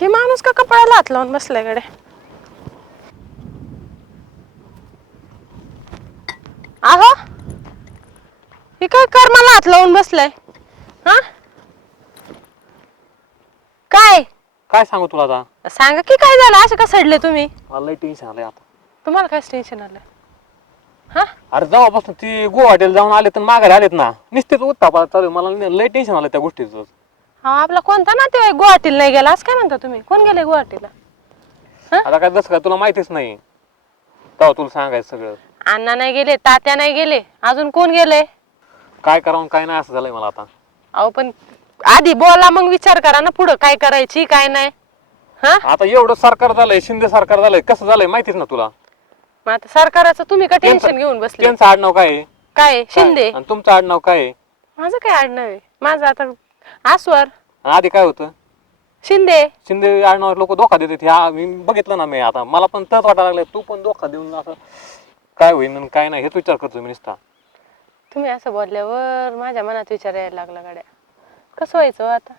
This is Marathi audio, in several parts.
ही माणूस का कपड्याला हात लावून बसलायकडे आहो? ही काय कर मला हात लावून बसलाय? हा? काय? काय सांगू तुला आता? सांगा की काय झालं? असं का सडले तुम्ही? मला लई टेन्शन आलंय आता. तुम्हाला काय टेन्शन आलं हा? अरे जेव्हापासून ती गुवाहाटीला जाऊन आले तर माघारी आलेत ना नुसतेच उत्तापा चालू आहे. मला लई टेन्शन आलं त्या गोष्टीचं. हा आपला कोणता ना ते गुवाहाटीला नाही गेला? असं काय म्हणता तुम्ही? कोण गेले गुवाहाटीला? आता काय जसं काय तुला माहितीच नाही. तेव्हा तुला सांगायचं सगळं. अण्णा नाही गेले तात्या नाही गेले. अजून कोण गेले काय करावं काय नाही असं झालंय मला आता. अहो पण आधी बोला मग विचार करा ना पुढं काय करायची काय नाही. हा? आता एवढं सरकार झालंय शिंदे सरकार झालंय कसं झालंय माहितीच ना तुला. मग आता सरकाराचं तुम्ही का टेन्शन घेऊन बसले? त्यांचं आडनाव काय आहे? काय? शिंदे? आणि तुमचं आडनाव काय आहे? माझं काय आडनाव आहे? माझं आता आस्वर. आधी काय होतं? शिंदे. शिंदे आडनाव लोक धोका देतात ह्या मी बघितलं ना मी आता. मला पण तच वाटायला लागलंय तू पण धोका देऊन असं काय होईल आणि काय नाही हेच विचार करतो मी नुसता. तुम्ही असं बोलल्यावर माझ्या मनात विचार यायला लागला गाड्या. कसं व्हायचं हो आता?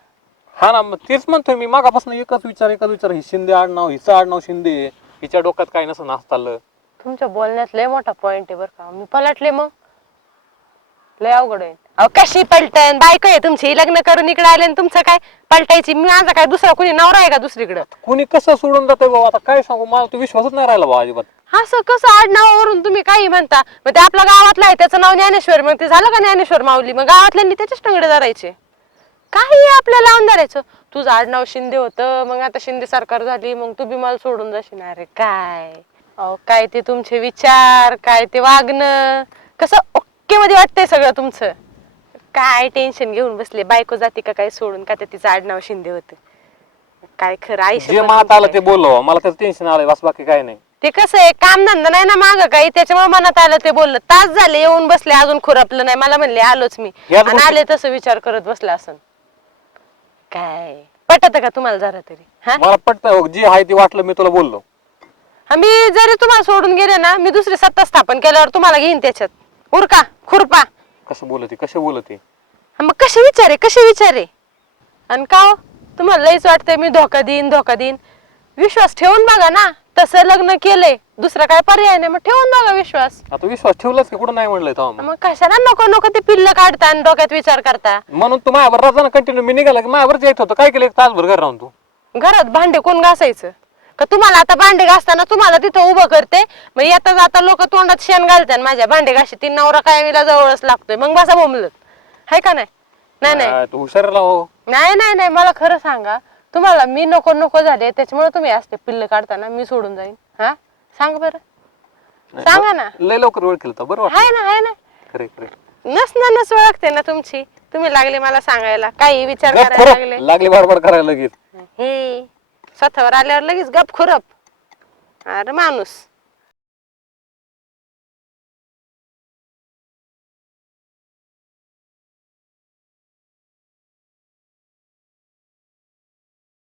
हा ना मग तेच म्हणतोय मी. मागापासून एकच विचार एकच विचार. ही शिंदे आडनाव हिचं आडनाव शिंदे. हिच्या डोक्यात काय नसं नाच चाललं तुमच्या बोलण्यात लय मोठा पॉइंट आहे बरं का. मी पलटले मग. लय अवघड आहे. अहो कशी पलटन? बायको आहे तुमची. लग्न करून इकडे आले आणि तुमचं काय पलटायची? मी माझा काय दुसरा कोणी नवरा आहे का दुसरीकडं? कुणी कसं सोडून जातंय बाबा आता काय सांगू? मला तो विश्वासच नाही राहिला बाबा अजिबात. असं कसं आडनावावरून तुम्ही काही म्हणता? मग ते आपल्या गावातलं आहे. त्याचं नाव ज्ञानेश्वर. मग ते झालं का ज्ञानेश्वर माऊली? मग गावातल्यांनी त्याच्याच टंगडे धरायचे. काही आपल्याला लावून धरायचं. तुझं आडनाव शिंदे होतं. मग आता शिंदे सरकार झाली. मग तू बी मला सोडून जाशील. अरे काय? अहो काय ते तुमचे विचार काय ते वागणं? कसं मध्ये वाटतंय सगळं तुमचं. काय टेन्शन घेऊन बसले? बायको जाते का काय सोडून? का ते तिचं आडनाव शिंदे होतं? काय खरं जे मनात आलं ते बोललो. मला त्याचं टेन्शन आलंय. बस बाकी काय नाही. ते कसं आहे काम धंदा नाही ना माग काही. त्याच्यामुळे मनात आलं ते बोललं. तास झाले येऊन बसले. अजून खुरपलं नाही. मला म्हणले आलोच मी. याच आणि गोष्टी- आले तसं विचार करत बसला असन. काय? पटत का तुम्हाला जरा तरी? हा? मला पटतं. जे आहे ते वाटलं मी तुला बोललो. हा, मी जरी तुम्हाला सोडून गेले ना मी दुसरी सत्ता स्थापन केल्यावर तुम्हाला घेईन त्याच्यात. उरका खुरपा. कसं बोलते कसे बोलते? हा, मग कसे विचारे कसे विचारे? आणि का हो? तुम्हाला लईच वाटतंय मी धोका देईन धोका देईन. विश्वास ठेवून बघा ना तसं लग्न केलंय दुसरा काय पर्याय नाही मग ठेवून बघा विश्वास. आता विश्वास ठेवलाच की कुठं नाही म्हणलंय तेव्हा मग. मग कशाला नको नको ते पिल्ल काढता आणि डोक्यात विचार करता. म्हणून तू माझ्यावर राजा कंटिन्यू मी निघाला की माझ्यावरच येत होतं. काय केलं? एक तासभर घर राहून तू. घरात भांडे कोण घासायचं? का तुम्हाला आता भांडे घासताना तुम्हाला तिथं उभं करते? मग येता जाता लोक तोंडात शेण घालतात माझ्या भांडे घाशी ती नवरा कायमीला जवळच लागतोय. मग बसा बोंबलत. हाय का नाही? नाही नाही. तू हो. नाही नाही नाही. मला खरं सांगा तुम्हाला मी नको नको झाले त्याच्यामुळे तुम्ही असते पिल्ल काढताना मी सोडून जाईन. हा? सांग बरं. सांगा ना. लय लवकर वेळ केलं बरं वाटलं. हाय ना हाय ना. खरे खरे नस ना नस ओळखते ना तुमची. तुम्ही लागले मला सांगायला. काही विचार करायला. लागले. लागली बरोबर करायला लगेच. हे. स्वतःवर आल्यावर लगेच गप खुरप. अरे माणूस.